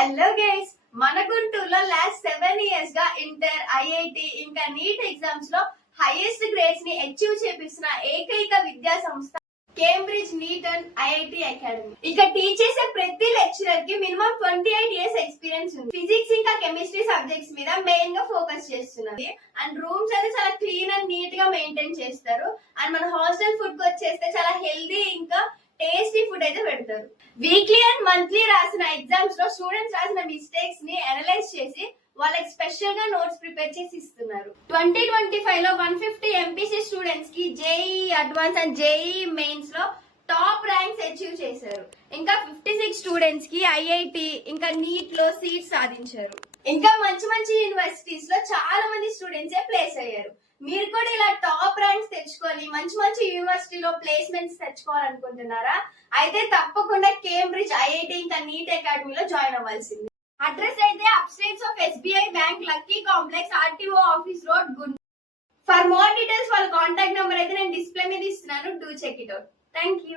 Hello guys, మన గుంటూరులో last 7 years గా ఇంటర్, ఐఐటి ఇంకా నీట్ ఎగ్జామ్స్ లో హైయెస్ట్ గ్రేడ్స్ ని అచీవ్ చేపిస్తున్న ఏకైక విద్యా సంస్థ Cambridge NEET and IIT academy. ఇక టీచ్ చేసే ప్రతి లెక్చరర్ కి మినిమం 28 years ఎక్స్పీరియన్స్ ఉంది. ఫిజిక్స్ ఇంకా కెమిస్ట్రీ సబ్జెక్ట్స్ మీద మెయిన్ గా ఫోకస్ చేస్తున్నది. అండ్ రూమ్స్ అయితే చాలా క్లీన్ అండ్ నీట్ గా మెయింటైన్ చేస్తారు. అండ్ మన హాస్టల్ ఫుడ్ కి వచ్చేస్తే చాలా హెల్దీ ఇంకా టేస్టీ ఫుడ్ అయితే పెడతారు. వీక్లీ అండ్ మంత్లీ రాసిన ఎగ్జామ్స్ లో స్టూడెంట్స్ రాసిన మిస్టేక్స్ ని అనలైజ్ చేసి వాళ్ళకి స్పెషల్ గా నోట్స్ ప్రిపేర్ చేసి ఇస్తున్నారు. 2025 లో 150 ఎంపీసీ స్టూడెంట్స్ కి JEE advance and JEE mains లో టాప్ ర్యాంక్స్ అచీవ్ చేశారు. ఇంకా 56 స్టూడెంట్స్ కి ఐఐటి ఇంకా నీట్ లో సీట్ సాధించారు. ఇంకా మంచి మంచి యూనివర్సిటీస్ లో చాలా మంది స్టూడెంట్స్ ప్లేస్ అయ్యారు. మీరు కూడా ఇలా టాప్ ర్యాంక్స్ తెచ్చుకోవాలి, మంచి మంచి యూనివర్సిటీలో ప్లేస్మెంట్స్ తెచ్చుకోవాలనుకుంటున్నారా? అయితే తప్పకుండా కేంబ్రిడ్జ్ ఐఐటి ఇంకా నీట్ అకాడమీలో జాయిన్ అవ్వాల్సింది. అడ్రస్ అయితే upstairs of SBI bank, Lucky Complex, RTO office road, Guntur. For more details వాళ్ళ కాంటాక్ట్ నెంబర్ అయితే నేను డిస్ప్లే మీద ఇస్తున్నాను. Do check it out. Thank you.